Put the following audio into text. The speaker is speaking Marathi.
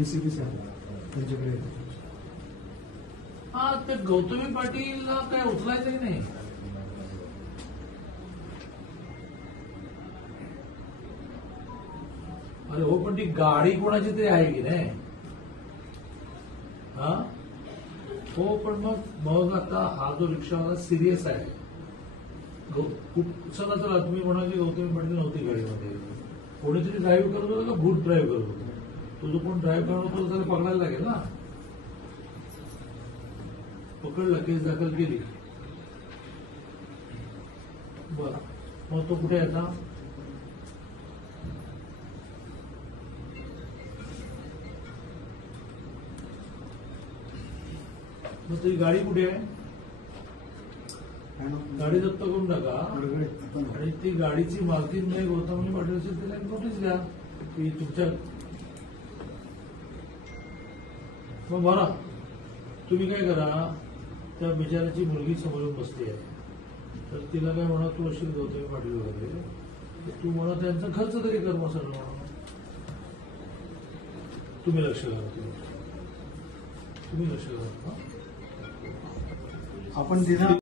डीसीपी साहेब त्यांच्याकडे येतो. हा ते गौतमी पाटीलला काय उचलायचंही नाही. अरे हो, पण ती गाडी कोणाची तरी आहे की नाही. हा हो, पण मग आता हा जो रिक्षावाला सिरियस आहे. चला तर तुम्ही म्हणा की गौतमी पाटील नव्हती गाडीमध्ये, कोणीतरी ड्राईव्ह करत होतं का भूत ड्राईव्ह करत होतं. तो जो कोण ड्राईव्ह करत होता त्याला पकडायला लागेल ना. पकडला, केस दाखल केली. बर, मग तो कुठे आहे आता. मग तुझी गाडी कुठे आहे. गाडी जप्त करून टाका आणि ती गाडीची मालकीन नाही गौतमी पाटील असेल तिला एक नोटीस द्या की तुमच्या. मग बघा, तुम्ही काय करा, त्या बिचाराची मुलगी समोरून बसली आहे, तर तिला काय म्हणा, तू असेल गौतमी पाटील वगैरे, तू म्हणा त्यांचा खर्च तरी कर मग सगळं. तुम्ही लक्ष घाला, तुम्ही लक्ष घाला. आपण